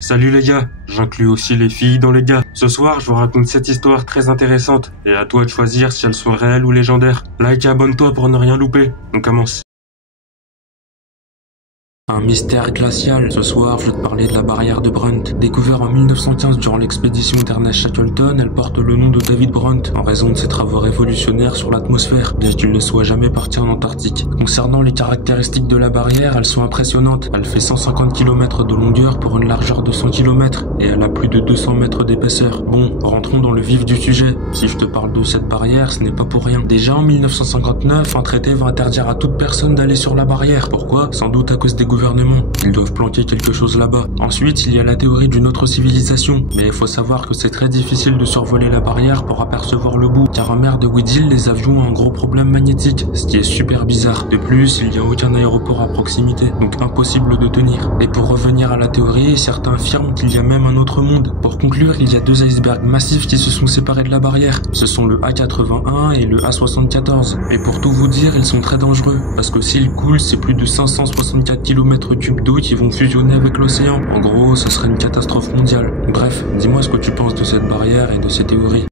Salut les gars, j'inclus aussi les filles dans les gars. Ce soir, je vous raconte cette histoire très intéressante, et à toi de choisir si elles sont réelles ou légendaires. Like et abonne-toi pour ne rien louper. On commence. Un mystère glacial. Ce soir, je vais te parler de la barrière de Brunt. Découverte en 1915 durant l'expédition d'Ernest Shackleton, elle porte le nom de David Brunt, en raison de ses travaux révolutionnaires sur l'atmosphère, bien qu'il ne soit jamais parti en Antarctique. Concernant les caractéristiques de la barrière, elles sont impressionnantes. Elle fait 150 km de longueur pour une largeur de 100 km, et elle a plus de 200 mètres d'épaisseur. Bon, rentrons dans le vif du sujet. Si je te parle de cette barrière, ce n'est pas pour rien. Déjà en 1959, un traité va interdire à toute personne d'aller sur la barrière. Pourquoi? Sans doute à cause des gouvernements. Ils doivent planquer quelque chose là-bas. Ensuite, il y a la théorie d'une autre civilisation. Mais il faut savoir que c'est très difficile de survoler la barrière pour apercevoir le bout, car en mer de Weddell, les avions ont un gros problème magnétique, ce qui est super bizarre. De plus, il n'y a aucun aéroport à proximité, donc impossible de tenir. Et pour revenir à la théorie, certains affirment qu'il y a même un autre monde. Pour conclure, il y a deux icebergs massifs qui se sont séparés de la barrière. Ce sont le A81 et le A74. Et pour tout vous dire, ils sont très dangereux, parce que s'ils coulent, c'est plus de 564 km cubes d'eau qui vont fusionner avec l'océan. En gros, ce serait une catastrophe mondiale. Bref, dis-moi ce que tu penses de cette barrière et de ces théories.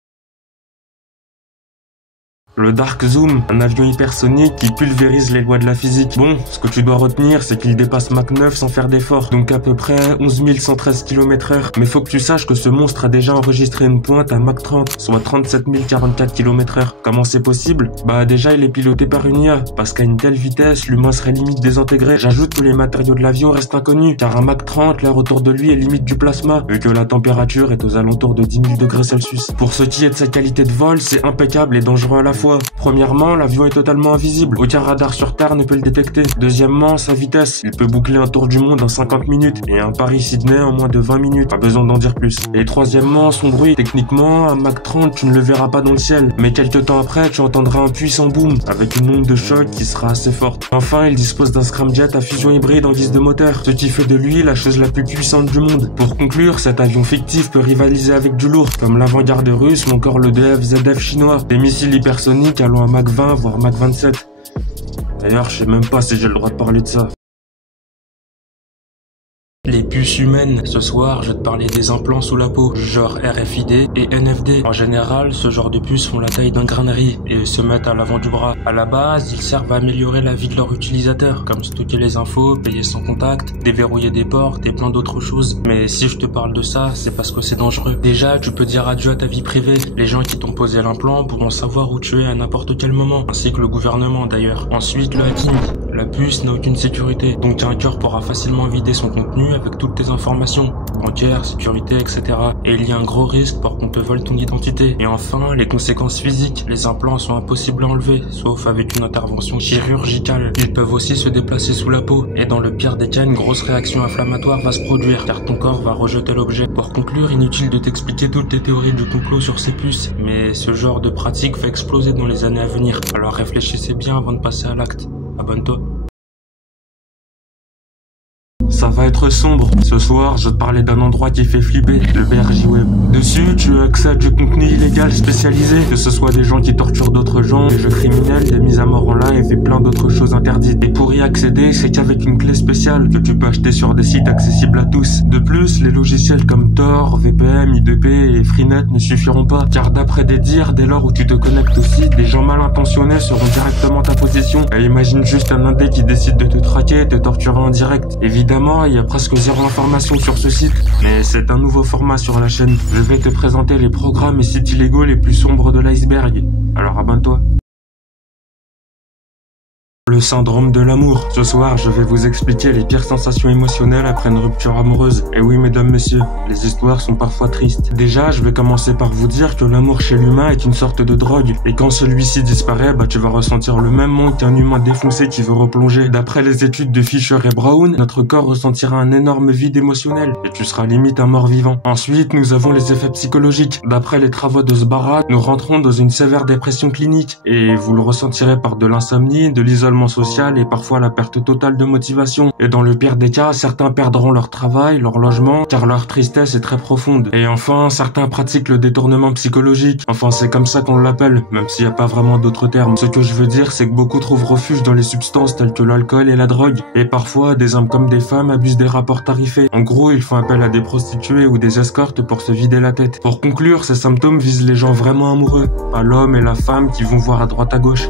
Le Dark Zoom, un avion hypersonique qui pulvérise les lois de la physique. Bon, ce que tu dois retenir, c'est qu'il dépasse Mach 9 sans faire d'effort, donc à peu près 11 113 km/h. Mais faut que tu saches que ce monstre a déjà enregistré une pointe à Mach 30, soit 37 044 km/h. Comment c'est possible? Bah déjà, il est piloté par une IA, parce qu'à une telle vitesse, l'humain serait limite désintégré. J'ajoute que les matériaux de l'avion restent inconnus, car à Mach 30, l'air autour de lui est limite du plasma, vu que la température est aux alentours de 10 000 degrés Celsius. Pour ce qui est de sa qualité de vol, c'est impeccable et dangereux à la fois. Premièrement, l'avion est totalement invisible. Aucun radar sur Terre ne peut le détecter. Deuxièmement, sa vitesse. Il peut boucler un tour du monde en 50 minutes et un Paris-Sydney en moins de 20 minutes. Pas besoin d'en dire plus. Et troisièmement, son bruit. Techniquement, à Mach 30, tu ne le verras pas dans le ciel. Mais quelques temps après, tu entendras un puissant boom avec une onde de choc qui sera assez forte. Enfin, il dispose d'un scramjet à fusion hybride en guise de moteur, ce qui fait de lui la chose la plus puissante du monde. Pour conclure, cet avion fictif peut rivaliser avec du lourd, comme l'avant-garde russe ou encore le DF-ZF chinois. Des missiles hypersoniques allant à Mach 20 voire Mach 27. D'ailleurs, je sais même pas si j'ai le droit de parler de ça. Les puces humaines. Ce soir, je vais te parler des implants sous la peau, genre RFID et NFD. En général, ce genre de puces font la taille d'un grain de riz et se mettent à l'avant du bras. À la base, ils servent à améliorer la vie de leur utilisateur, comme stocker les infos, payer sans contact, déverrouiller des portes et plein d'autres choses. Mais si je te parle de ça, c'est parce que c'est dangereux. Déjà, tu peux dire adieu à ta vie privée. Les gens qui t'ont posé l'implant pourront savoir où tu es à n'importe quel moment, ainsi que le gouvernement d'ailleurs. Ensuite, le hacking. La puce n'a aucune sécurité, donc un hacker pourra facilement vider son contenu avec toutes tes informations, bancaires, sécurité, etc. Et il y a un gros risque pour qu'on te vole ton identité. Et enfin, les conséquences physiques. Les implants sont impossibles à enlever, sauf avec une intervention chirurgicale. Ils peuvent aussi se déplacer sous la peau, et dans le pire des cas, une grosse réaction inflammatoire va se produire, car ton corps va rejeter l'objet. Pour conclure, inutile de t'expliquer toutes les théories du complot sur ces puces, mais ce genre de pratique va exploser dans les années à venir. Alors réfléchissez bien avant de passer à l'acte. Abonne-toi. Ça va être sombre. Ce soir, je vais te parler d'un endroit qui fait flipper, le BRJ Web. Dessus, tu as accès à du contenu illégal spécialisé, que ce soit des gens qui torturent d'autres gens, des jeux criminels, des mises à mort en live et plein d'autres choses interdites. Et pour y accéder, c'est qu'avec une clé spéciale que tu peux acheter sur des sites accessibles à tous. De plus, les logiciels comme Tor, VPN, I2P et Freenet ne suffiront pas, car d'après des dires, dès lors où tu te connectes au site, des gens mal intentionnés seront directement ta possession. Et imagine juste un indé qui décide de te traquer et te torturer en direct. Évidemment, il y a presque zéro information sur ce site, mais c'est un nouveau format sur la chaîne. Je vais te présenter les programmes et sites illégaux les plus sombres de l'iceberg. Alors abonne-toi. Le syndrome de l'amour. Ce soir, je vais vous expliquer les pires sensations émotionnelles après une rupture amoureuse. Et oui, mesdames, messieurs, les histoires sont parfois tristes. Déjà, je vais commencer par vous dire que l'amour chez l'humain est une sorte de drogue. Et quand celui-ci disparaît, tu vas ressentir le même manque qu'un humain défoncé qui veut replonger. D'après les études de Fisher et Brown, notre corps ressentira un énorme vide émotionnel. Et tu seras limite un mort-vivant. Ensuite, nous avons les effets psychologiques. D'après les travaux de Sbarra, nous rentrons dans une sévère dépression clinique. Et vous le ressentirez par de l'insomnie, de l'isolement l'isolement social et parfois la perte totale de motivation. Et dans le pire des cas, certains perdront leur travail, leur logement, car leur tristesse est très profonde. Et enfin, certains pratiquent le détournement psychologique. Enfin, c'est comme ça qu'on l'appelle, même s'il n'y a pas vraiment d'autres termes. Ce que je veux dire, c'est que beaucoup trouvent refuge dans les substances telles que l'alcool et la drogue. Et parfois, des hommes comme des femmes abusent des rapports tarifés. En gros, ils font appel à des prostituées ou des escortes pour se vider la tête. Pour conclure, ces symptômes visent les gens vraiment amoureux, pas l'homme et la femme qui vont voir à droite à gauche.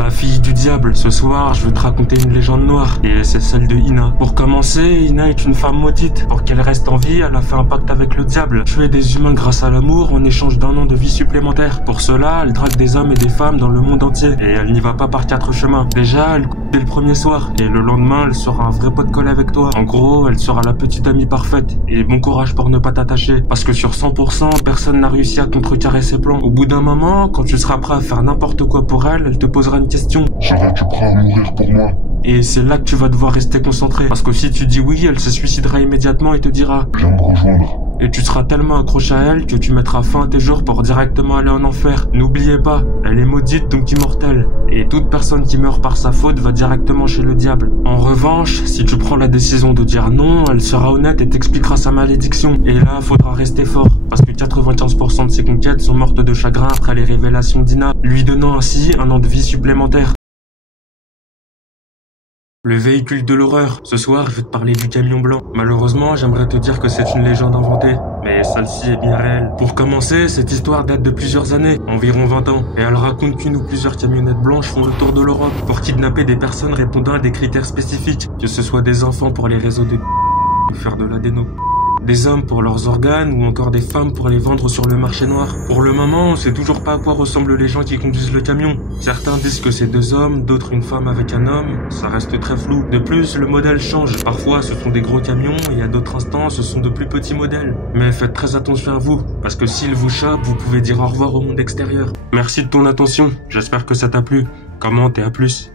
La fille du diable, ce soir je veux te raconter une légende noire, et c'est celle de Ina. Pour commencer, Ina est une femme maudite. Pour qu'elle reste en vie, elle a fait un pacte avec le diable. Tuer des humains grâce à l'amour en échange d'un an de vie supplémentaire. Pour cela, elle drague des hommes et des femmes dans le monde entier, et elle n'y va pas par 4 chemins. Déjà, elle coupe dès le premier soir, et le lendemain, elle sera un vrai pote collé avec toi. En gros, elle sera la petite amie parfaite, et bon courage pour ne pas t'attacher, parce que sur 100%, personne n'a réussi à contrecarrer ses plans. Au bout d'un moment, quand tu seras prêt à faire n'importe quoi pour elle, elle te posera une question. Seras-tu prêt à mourir pour moi? Et c'est là que tu vas devoir rester concentré. Parce que si tu dis oui, elle se suicidera immédiatement et te dira Viens me rejoindre. Et tu seras tellement accroché à elle que tu mettras fin à tes jours pour directement aller en enfer. N'oubliez pas, elle est maudite donc immortelle. Et toute personne qui meurt par sa faute va directement chez le diable. En revanche, si tu prends la décision de dire non, elle sera honnête et t'expliquera sa malédiction. Et là, faudra rester fort. Parce que 95% de ses conquêtes sont mortes de chagrin après les révélations d'Ina, lui donnant ainsi un an de vie supplémentaire. Le véhicule de l'horreur. Ce soir, je vais te parler du camion blanc. Malheureusement, j'aimerais te dire que c'est une légende inventée, mais celle-ci est bien réelle. Pour commencer, cette histoire date de plusieurs années, environ 20 ans, et elle raconte qu'une ou plusieurs camionnettes blanches font le tour de l'Europe pour kidnapper des personnes répondant à des critères spécifiques, que ce soit des enfants pour les réseaux de ou faire de l'adéno, des hommes pour leurs organes ou encore des femmes pour les vendre sur le marché noir. Pour le moment, on sait toujours pas à quoi ressemblent les gens qui conduisent le camion. Certains disent que c'est 2 hommes, d'autres une femme avec un homme, ça reste très flou. De plus, le modèle change. Parfois, ce sont des gros camions et à d'autres instants, ce sont de plus petits modèles. Mais faites très attention à vous, parce que s'ils vous chopent, vous pouvez dire au revoir au monde extérieur. Merci de ton attention, j'espère que ça t'a plu. Commente et à plus.